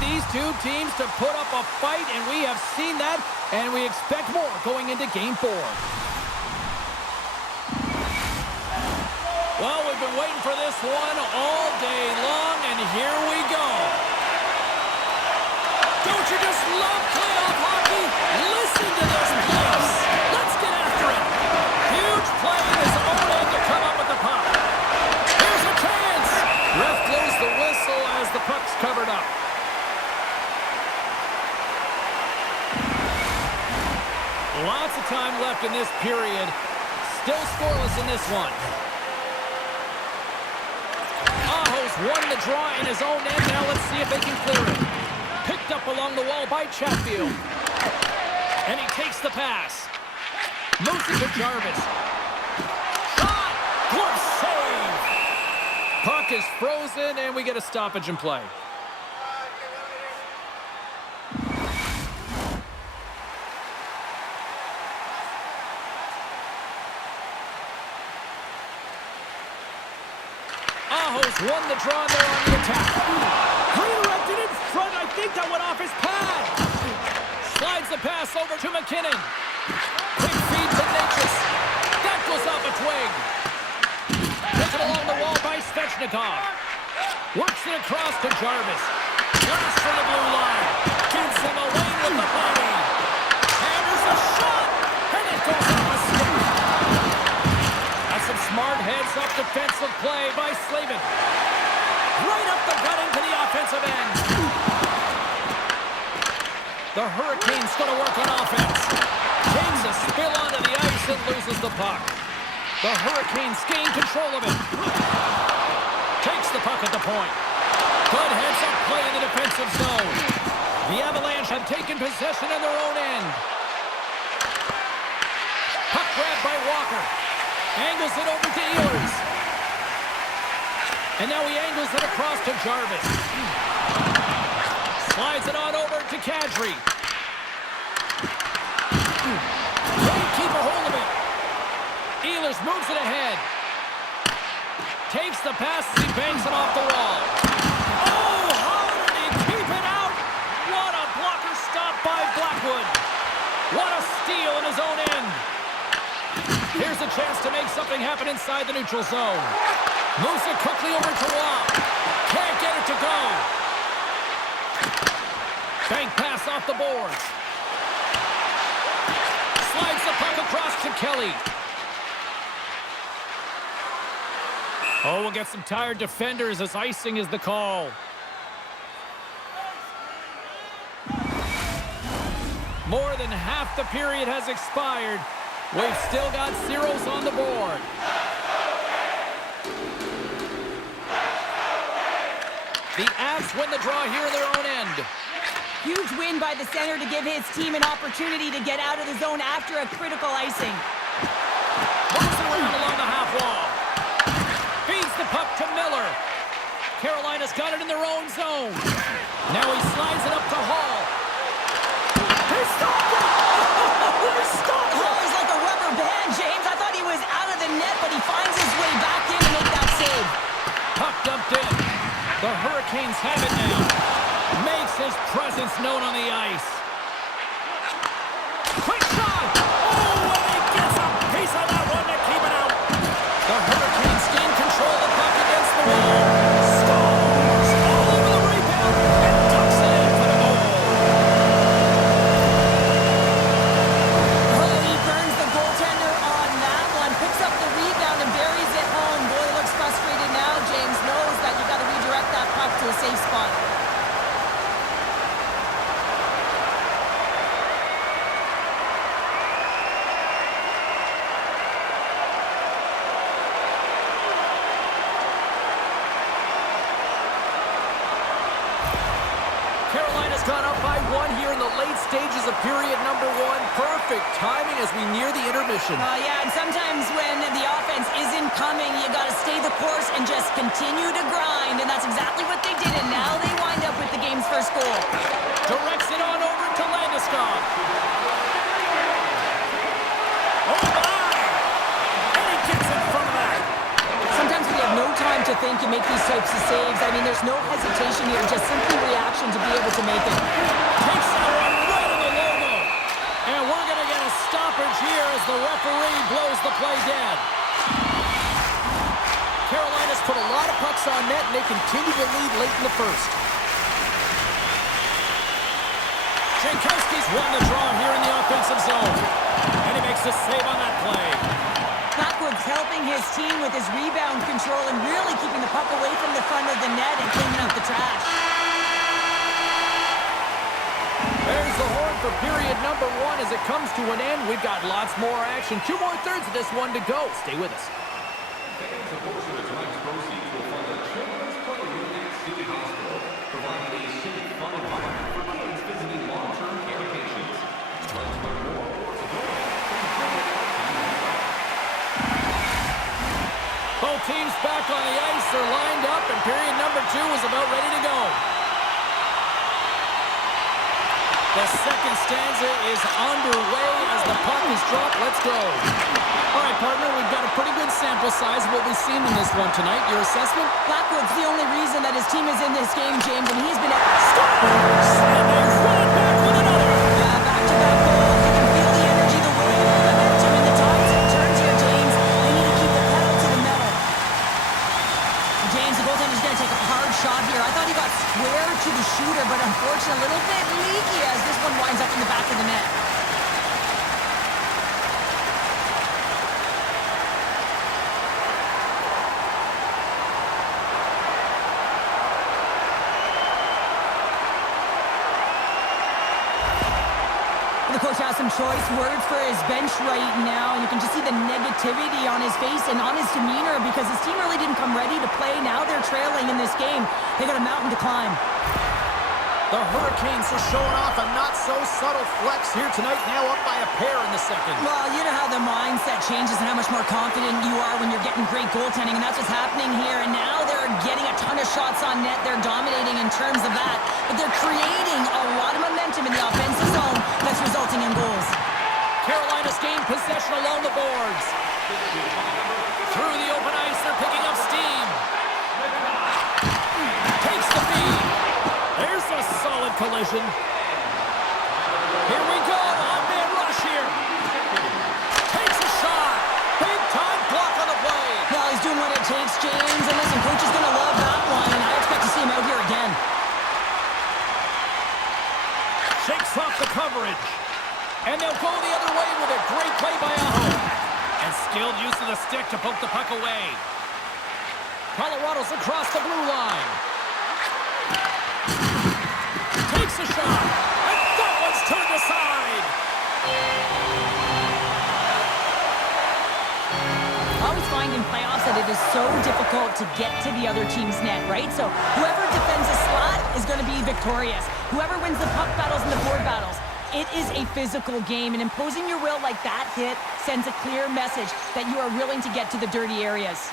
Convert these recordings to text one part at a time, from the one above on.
these two teams to put up a fight, and we have seen that, and we expect more going into Game 4. Well, we've been waiting for this one all day long, and here we go. Don't you just love playoff hockey? Listen to this place. Let's get after it. Huge play in his own end to come up with the puck. Here's a chance. Ref blows the whistle as the puck's covered up. Lots of time left in this period. Still scoreless in this one. Aho's won the draw in his own end. Now let's see if they can clear it. Picked up along the wall by Chatfield. And he takes the pass. Moves it to Jarvis. Shot! Good save! Puck is frozen, and we get a stoppage in play. Aho's won the draw, and they're on the attack. Redirected in front. I think that went off his pad. Slides the pass over to McKinnon. Quick feed to Natchez. That goes off a twig. Taken along the wall by Svechnikov. Works it across to Jarvis. Blast from the blue line. Gives him away with the body. Hammers a shot. And it goes off a stick. That's some smart heads-up defensive play by Slavin. Right up the gut into the offensive end. The Hurricanes going to work on offense. Takes a spill onto the ice and loses the puck. The Hurricanes gain control of it. Takes the puck at the point. Good heads-up play in the defensive zone. The Avalanche have taken possession in their own end. Puck grabbed by Walker. Angles it over to Ehlers. And now he angles it across to Jarvis. Slides it on over to Kadri. Can't keep a hold of it. Ehlers moves it ahead. Takes the pass as he banks it off the wall. Oh, how did he keep it out? What a blocker stop by Blackwood. What a steal in his own end. Here's a chance to make something happen inside the neutral zone. Moves it quickly over to Roy. Can't get it to go. Bank pass off the boards. Slides the puck across to Kelly. Oh, we'll get some tired defenders as icing is the call. More than half the period has expired. We've still got zeros on the board. The Avs win the draw here in their own end. Huge win by the center to give his team an opportunity to get out of the zone after a critical icing. Moves it around along the half wall. Feeds the puck to Miller. Carolina's got it in their own zone. Now he slides it up to Hall. They stopped it! They stopped it! Hall is like a rubber band, James. I thought he was out of the net, but he finds his way back in to make that save. Puck dumped in. The Hurricanes have it now. Makes his presence known on the ice. Quick shot! Oh, and he gets a piece of that one to keep it out. The Hurricanes gain control of the puck against the wall. Scores all over the rebound and ducks it in for the goal. Oh, he burns the goaltender on that one. Picks up the rebound and buries it home. Boy, looks frustrated now. James knows that you got to redirect that puck to a safe spot. Carolina's gone up by one here in the late stages of period number one. Perfect timing as we near the intermission. Yeah, and sometimes when the offense isn't coming, you got to stay the course and just continue to grind, and that's exactly what they did, and now they wind up with the game's first goal. Directs it on over to Landeskog. Oh, my! And he gets in front of that. Sometimes we have no time to think and make these types of saves. I mean, there's no hesitation here, just simply reaction to be able to play dead. Carolina's put a lot of pucks on net, and they continue to lead late in the first. Jankowski's won the draw here in the offensive zone. And he makes a save on that play. Blackwood's helping his team with his rebound control and really keeping the puck away from the front of the net and cleaning up the trash. There's the horn for period number 1 as it comes to an end. We've got lots more action. 2 more thirds of this one to go. Stay with us. A portion of tonight's proceeds will fund a children's playroom at City Hospital, providing a safe, fun environment for kids visiting long-term care patients. Let's learn more. Both teams back on the ice. They're lined up, and period number 2 is about ready to go. The second stanza is underway as the puck is dropped. Let's go. All right, partner, we've got a pretty good sample size of what we've seen in this one tonight. Your assessment? Blackwood's the only reason that his team is in this game, James, and he's been Scores! And they run it back with another. Yeah, back-to-back goals. You can feel the energy, the wind, the momentum, and the tides and turns here, James. They need to keep the pedal to the metal. James, the goaltender's going to take a hard shot here. I thought he got square to the shooter, but unfortunately a little bit leaky as this one winds up in the back of the net. The coach has some choice words for his bench right now, and you can just see the negativity on his face and on his demeanor because his team really didn't come ready to play. Now they're trailing in this game. They got a mountain to climb. The Hurricanes are showing off a not-so-subtle flex here tonight, now up by a pair in the second. Well, you know how the mindset changes and how much more confident you are when you're getting great goaltending, and that's what's happening here. And now they're getting a ton of shots on net. They're dominating in terms of that, but they're creating a lot of momentum in the offensive zone that's resulting in goals. Carolina's gained possession along the boards. Through the open ice, they're picking up steam. Takes the feed. There's a solid collision. Here we go. On-man rush here. Takes a shot. Big-time block on the play. Well, he's doing what it takes, James. And listen, coach is going to love that one, and I expect to see him out here again. Shakes off the coverage. And they'll go the other way with a great play by Aho. And skilled use of the stick to poke the puck away. Colorado's across the blue line. Takes a shot. And that one's turned aside. I always find in playoffs that it is so difficult to get to the other team's net, right? So whoever defends a slot is going to be victorious. Whoever wins the puck battles and the board battles. It is a physical game, and imposing your will like that hit sends a clear message that you are willing to get to the dirty areas.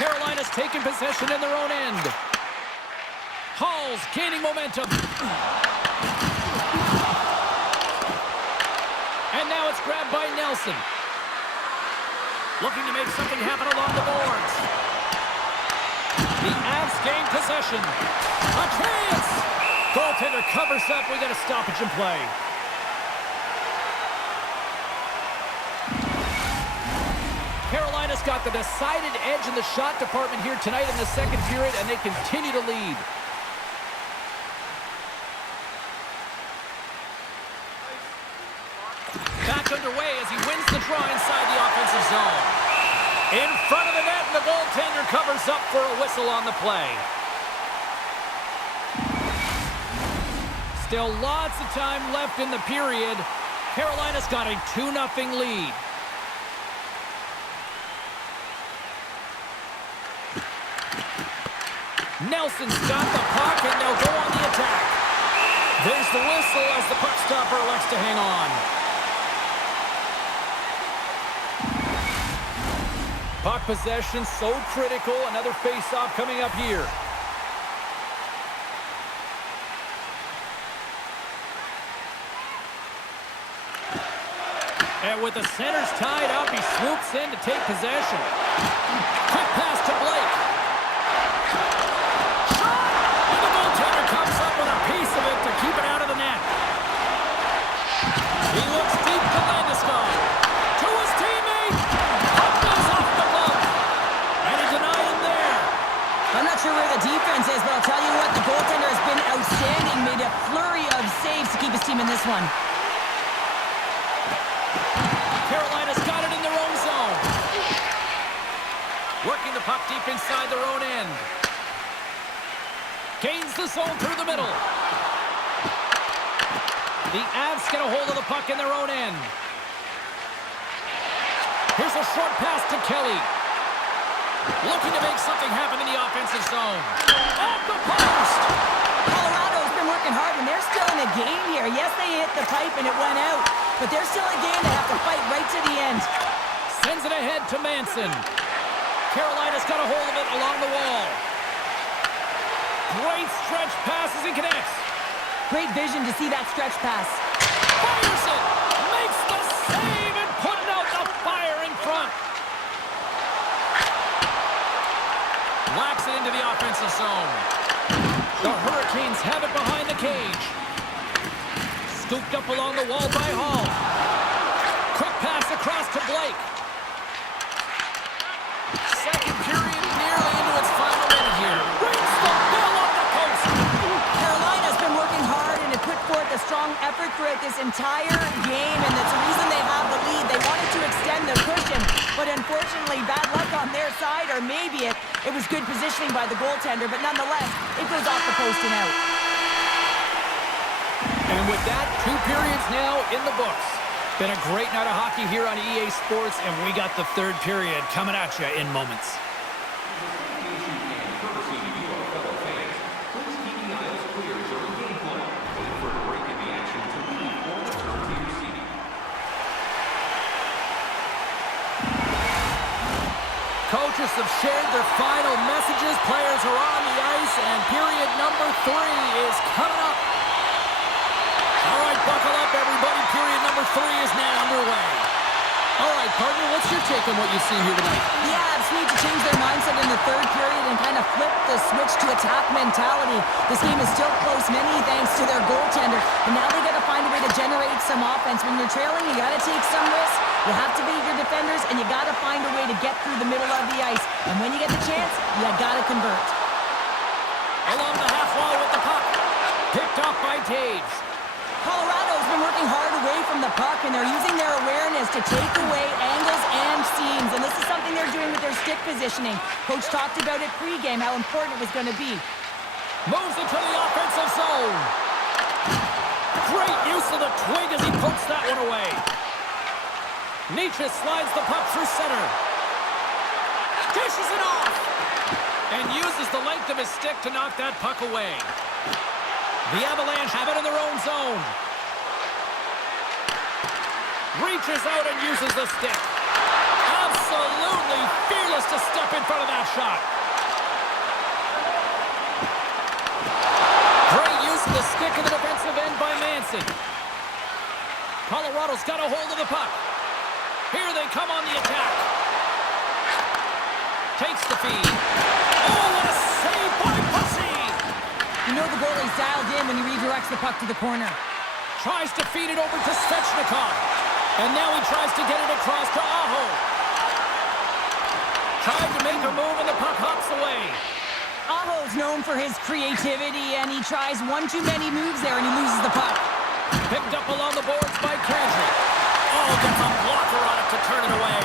Carolina's taking possession in their own end. Hall's gaining momentum. And now it's grabbed by Nelson. Looking to make something happen along the boards. The Avs gain possession. A chance! Goaltender covers up. We got a stoppage in play. Carolina's got the decided edge in the shot department here tonight in the second period, and they continue to lead. Back underway as he wins the draw inside the offensive zone. In front of the net, and the goaltender covers up for a whistle on the play. Still lots of time left in the period. Carolina's got a 2-0 lead. Nelson's got the puck, and they'll go on the attack. There's the whistle as the puck stopper elects to hang on. Puck possession so critical. Another face-off coming up here. And with the centers tied up, he swoops in to take possession. Quick pass to Blake. Shot! And the goaltender comes up with a piece of it to keep it out of the net. sure where the defense is, but I'll tell you what, the goaltender has been outstanding. Made a flurry of saves to keep his team in this one. Carolina's got it in their own zone. Working the puck deep inside their own end. Gains the zone through the middle. The Avs get a hold of the puck in their own end. Here's a short pass to Kelly. Looking to make something happen in the offensive zone. Off the post! Colorado's been working hard, and they're still in a game here. Yes, they hit the pipe and it went out, but they're still a game. They have to fight right to the end. Sends it ahead to Manson. Carolina's got a hold of it along the wall. Great stretch passes and connects. Great vision to see that stretch pass. Fires it! Makes the save and putting out the fire in front. Whacks it into the offensive zone. The Hurricanes have it behind the cage. Scooped up along the wall by Hall. Quick pass across to Blake. Second period nearly into its final minute here. Brings the ball off the post. Carolina's been working hard and have put forth a strong effort throughout this entire game, and that's the reason they have the lead. They wanted to extend the cushion, but unfortunately, bad luck on their side, or maybe it was good positioning by the goaltender, but nonetheless, it goes off the post and out. And with that, 2 periods now in the books. Been a great night of hockey here on EA Sports, and we got the third period coming at you in moments. Coaches have shared their final messages. Players are on the ice, and period number 3 is coming up. All right, buckle up, everybody. Period number 3 is now underway. All right, partner, what's your take on what you've seen here tonight? The Avs need to change their mindset in the third period and kind of flip the switch to attack mentality. This game is still close, many thanks to their goaltender, and now they got to find a way to generate some offense. When you're trailing, you got to take some risks. You have to beat your defenders, and you got to find a way to get through the middle of the ice. And when you get the chance, you got to convert. Along the half wall with the puck. Picked off by Taves. Colorado's been working hard away from the puck, and they're using their awareness to take away angles and seams. And this is something they're doing with their stick positioning. Coach talked about it pregame, how important it was going to be. Moves it to the offensive zone. Great use of the twig as he puts that one away. Nietzsche slides the puck through center. Dishes it off. And uses the length of his stick to knock that puck away. The Avalanche have it in their own zone. Reaches out and uses the stick. Absolutely fearless to step in front of that shot. Great use of the stick in the defensive end by Manson. Colorado's got a hold of the puck. Here they come on the attack. Takes the feed. Oh, what a save by Pussy! You know the goalie's dialed in when he redirects the puck to the corner. Tries to feed it over to Svechnikov. And now he tries to get it across to Aho. Tried to make a move and the puck hops away. Aho's known for his creativity, and he tries one too many moves there, and he loses the puck. Picked up along the boards by Kadri. Oh, gets a blocker on it to turn it away.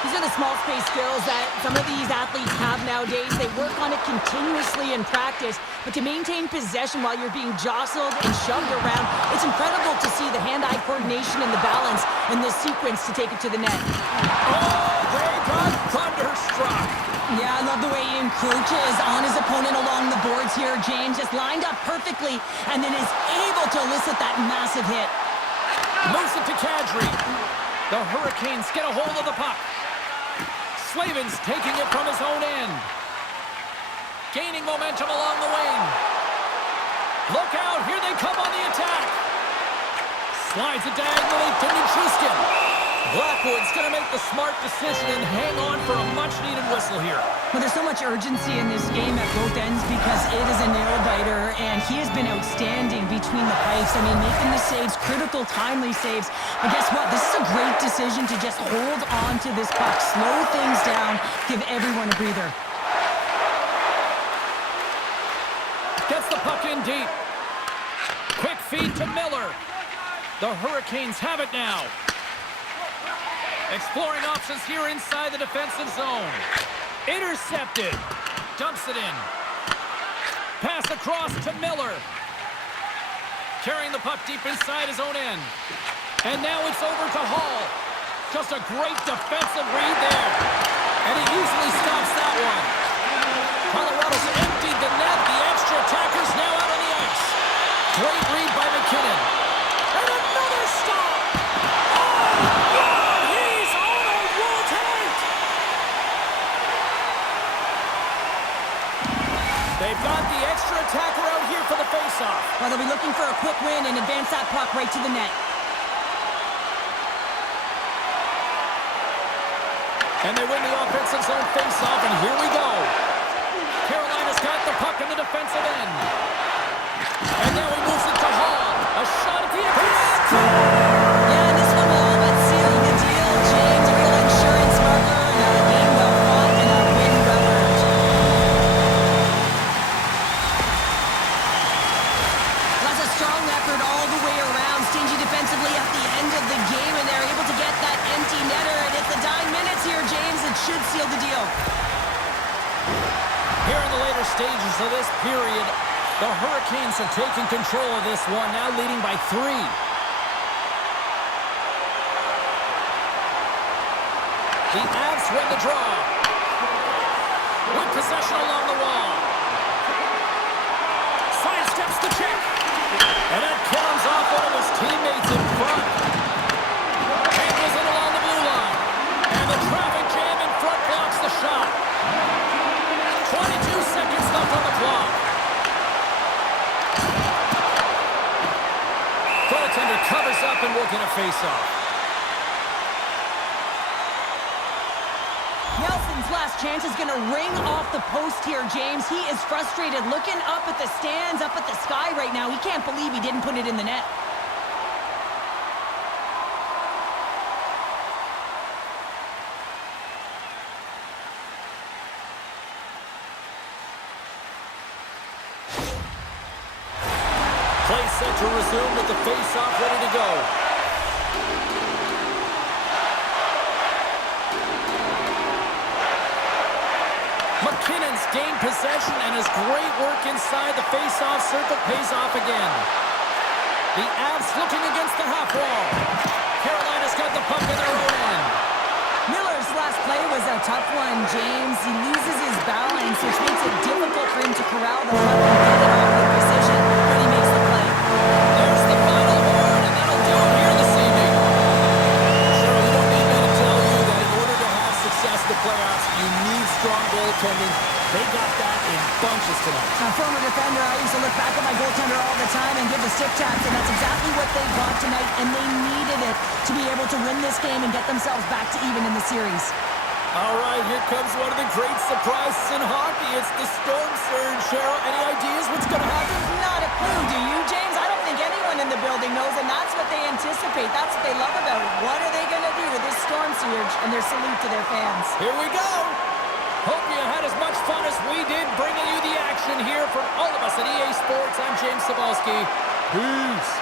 These are the small space skills that some of these athletes have nowadays. They work on it continuously in practice, but to maintain possession while you're being jostled and shoved around, it's incredible to see the hand-eye coordination and the balance in this sequence to take it to the net. Oh, they got thunderstruck. Yeah, I love the way he encroaches on his opponent along the boards here. James just lined up perfectly and then is able to elicit that massive hit. Moves it to Kadri. The Hurricanes get a hold of the puck. Slavin's taking it from his own end. Gaining momentum along the wing. Look out, here they come on the attack. Slides it diagonally to Nichushkin. Blackwood's going to make the smart decision and hang on for a much-needed whistle here. Well, there's so much urgency in this game at both ends because it is a nail-biter, and he has been outstanding between the pipes. I mean, making the saves, critical, timely saves. But guess what? This is a great decision to just hold on to this puck, slow things down, give everyone a breather. Gets the puck in deep. Quick feed to Miller. The Hurricanes have it now. Exploring options here inside the defensive zone. Intercepted. Dumps it in. Pass across to Miller. Carrying the puck deep inside his own end. And now it's over to Hall. Just a great defensive read there. And he easily stops that one. Colorado's emptied the net. The extra attackers now out on the ice. Great read by McKinnon. And another stop. Oh, God, he's on a roll tank. They've got the extra attacker out here for the faceoff. Well, they'll be looking for a quick win and advance that puck right to the net. And they win the offensive zone faceoff, and here we go. Carolina's got the puck in the defensive end. And now he moves it to Hall. A shot at the end. Yeah, this one will all but seal the deal, James. A real insurance marker and a game well fought and a win covered. That's a strong effort all the way around. Stingy defensively at the end of the game, and they're able to get that empty netter. And it's the dying minutes here, James. It should seal the deal. Here in the later stages of this period, the Hurricanes have taken control of this one, now leading by 3. The Avs win the draw. With possession along the wall. Sidesteps the check. And that comes off one of his teammates in front. Angles it along the blue line. And the traffic jam in front blocks the shot. 22 seconds left on the clock. Goaltender covers up and will get a face-off. Nelson's last chance is going to ring off the post here, James. He is frustrated, looking up at the stands, up at the sky right now. He can't believe he didn't put it in the net. Play set to resume with the face-off ready to go. McKinnon's gained possession, and his great work inside the face-off circle pays off again. The Avs looking against the half wall. Carolina's got the puck in their own end. Miller's last play was a tough one, James. He loses his balance, which makes it difficult for him to corral the puck and get it off with precision, but he makes the play. There's the final horn, and that'll do it here this evening. Cheryl, you don't need me to tell you that in order to have success in the playoffs, you need strong goaltending. They got that in bunches tonight. A former defender, I used to look back at my goaltender all the time and give the stick taps, and that's exactly what they got tonight, and they needed it to be able to win this game and get themselves back to even in the series. All right, here comes one of the great surprises in hockey. It's the storm surge. Cheryl, any ideas what's going to happen? Not a clue, do you, James? I don't think anyone in the building knows, and that's what they anticipate. That's what they love about it. What are they going to do with this storm surge and their salute to their fans? Here we go. Hope you had as much fun as we did bringing you the action here from all of us at EA Sports. I'm James Cebulski. Peace.